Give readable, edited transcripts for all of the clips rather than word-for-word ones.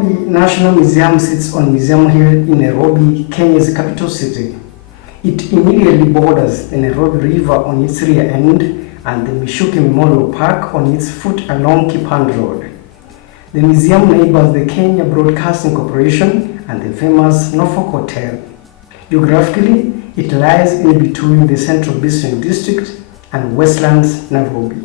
Nairobi National Museum sits on Museum Hill in Nairobi, Kenya's capital city. It immediately borders the Nairobi River on its rear end and the Mishuki Memorial Park on its foot along Kipand Road. The museum neighbors the Kenya Broadcasting Corporation and the famous Norfolk Hotel. Geographically, it lies in between the Central Business District and Westlands, Nairobi.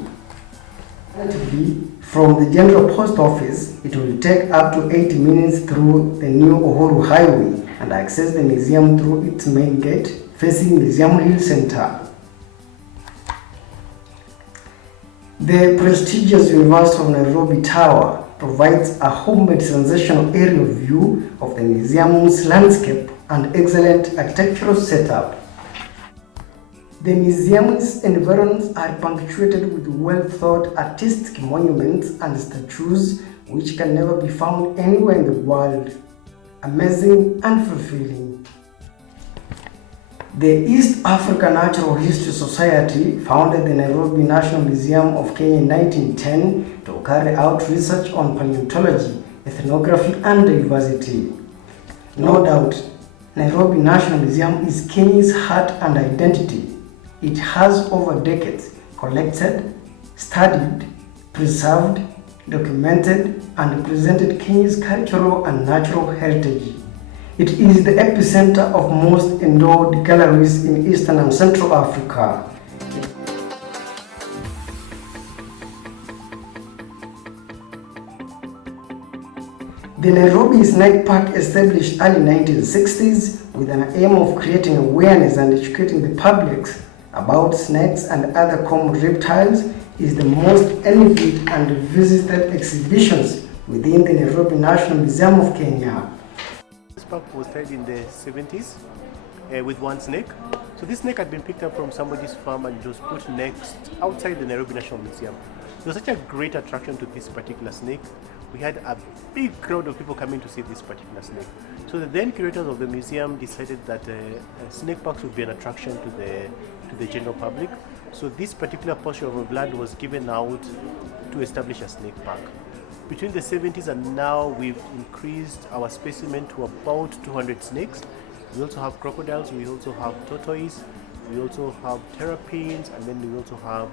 From the General Post Office, it will take up to 80 minutes through the new Uhuru Highway and access the museum through its main gate facing Museum Hill Center. The prestigious University of Nairobi Tower provides a homemade sensational aerial view of the museum's landscape and excellent architectural setup. The museum's environs are punctuated with well-thought artistic monuments and statues which can never be found anywhere in the world. Amazing and fulfilling. The East Africa Natural History Society founded the Nairobi National Museum of Kenya in 1910 to carry out research on paleontology, ethnography and diversity. No doubt, Nairobi National Museum is Kenya's heart and identity. It has over decades collected, studied, preserved, documented and presented Kenya's cultural and natural heritage. It is the epicenter of most endowed galleries in Eastern and Central Africa. The Nairobi Snake Park, established early 1960s with an aim of creating awareness and educating the public about snakes and other common reptiles, is the most envied and visited exhibitions within the Nairobi National Museum of Kenya. This park was started in the 70s with one snake. So this snake had been picked up from somebody's farm and it was put next outside the Nairobi National Museum. It was such a great attraction to this particular snake. We had a big crowd of people coming to see this particular snake. So the then curators of the museum decided that snake parks would be an attraction to the general public. So this particular portion of land was given out to establish a snake park. Between the 70s and now, we've increased our specimen to about 200 snakes. We also have crocodiles, we also have tortoise, we also have terrapins, and then we also have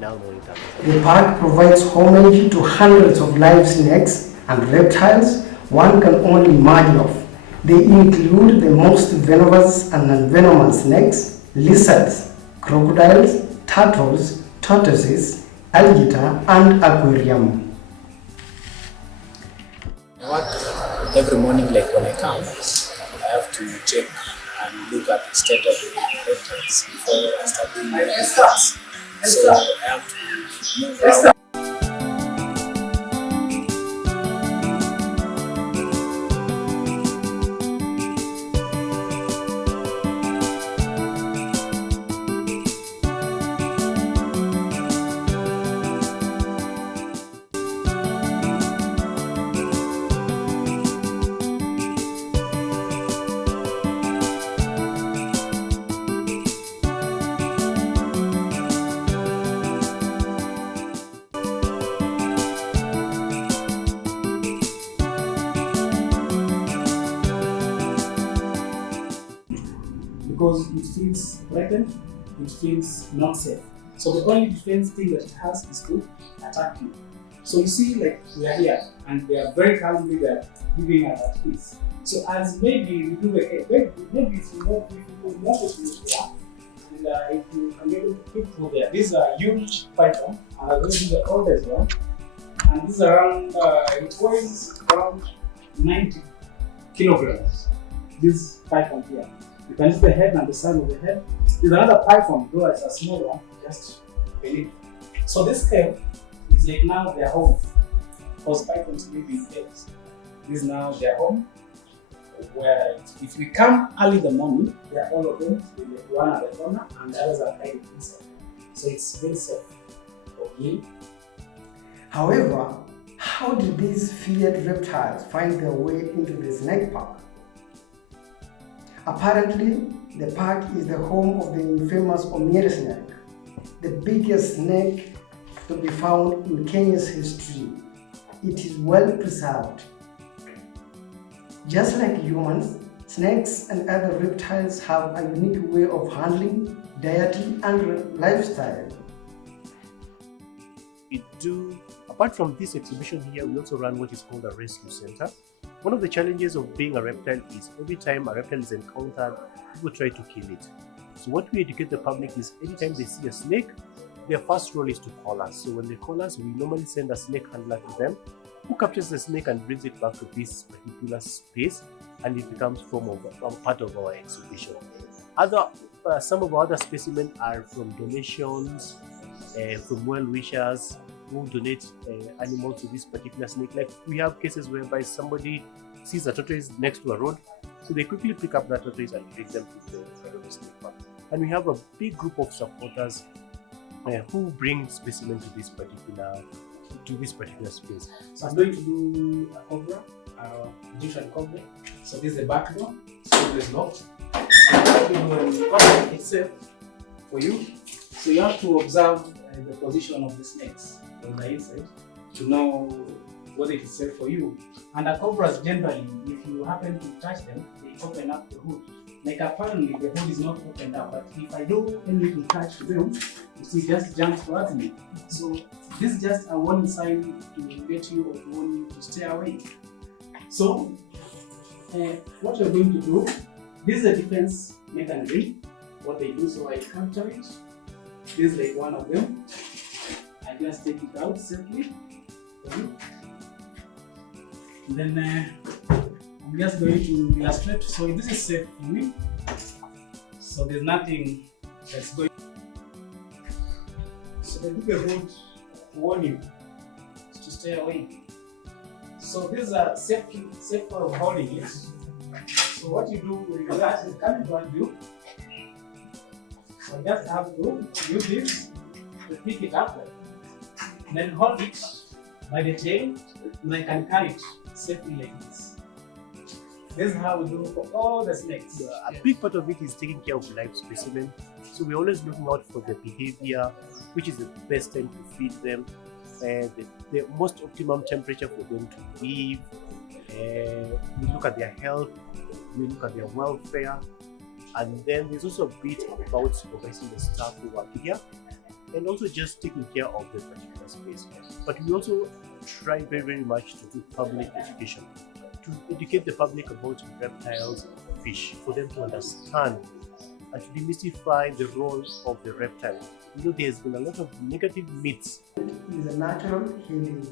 Nile monitors. The park provides homage to hundreds of live snakes and reptiles one can only imagine of. They include the most venomous and non-venomous snakes, lizards, crocodiles, turtles, tortoises, alligator, and aquarium. I work every morning, like when I come, I have to check and look at the state of the reptiles before I start doing my business. So I have to move around. Because it feels threatened, it feels not safe. So the only defense thing that it has is to attack you. So you see, like, we are here and they are very calmly there giving us that peace. So as maybe we do the case, maybe it's more people want to do there. And if you can get to people there, these are huge python, and this is the oldest one. And this is around, it weighs around 90 kilograms. This python here. You can see the head and the side of the head. There's another python, though it's a small one, just beneath. So this cave is like now their home. Because pythons live in caves. This is now their home. Where if we come early in the morning, they are all of them, one at the corner and the others are hiding inside. So it's very safe. Okay. However, how did these feared reptiles find their way into the snake park? Apparently, the park is the home of the infamous Omiri snake, the biggest snake to be found in Kenya's history. It is well preserved. Just like humans, snakes and other reptiles have a unique way of handling, deity, and lifestyle. We do, apart from this exhibition here, we also run what is called a rescue center. One of the challenges of being a reptile is every time a reptile is encountered, people try to kill it. So what we educate the public is anytime they see a snake, their first role is to call us. So when they call us, we normally send a snake handler to them who captures the snake and brings it back to this particular space, and it becomes part of our exhibition. Some of our other specimens are from donations, from well-wishers who donate animals to this particular snake. Like we have cases whereby somebody sees a tortoise next to a road, so they quickly pick up that tortoise and bring them to the Nairobi Snake Park. And we have a big group of supporters who bring specimens to this particular space. So I'm going to do a cobra, Egyptian cobra. So this is the back door, so it's locked. So what you do when you open it's safe for you. So you have to observe the position of the snakes on the inside to know whether it is safe for you. And the cobras generally, if you happen to touch them, they open up the hood. Like apparently the hood is not opened up, but if I do any to touch them, you see just jump towards me. So this is just a warning sign to get you or to warn you to stay away. So what you're going to do, this is a defense mechanism, what they do. So I capture it. This is like one of them. I just take it out safely for you. And then I'm just going to illustrate. So this is safe for me. So there's nothing that's going. So the bigger hood to warn you to stay away. So this is a safe way of holding it. So what you do when you relax is coming towards you. So I just have to use this to pick it up, and then hold it by the tail, and I can carry it safely like this. This is how we do for all the snakes. A big part of it is taking care of live specimen. So we're always looking out for the behavior, which is the best time to feed them, the most optimum temperature for them to live. We look at their health, we look at their welfare, and then there's also a bit about supervising the staff who work here, and also just taking care of the particular space. But we also try very, very much to do public education, to educate the public about reptiles, fish, for them to understand and to demystify the role of the reptile. You know, there's been a lot of negative myths. It is a natural healing.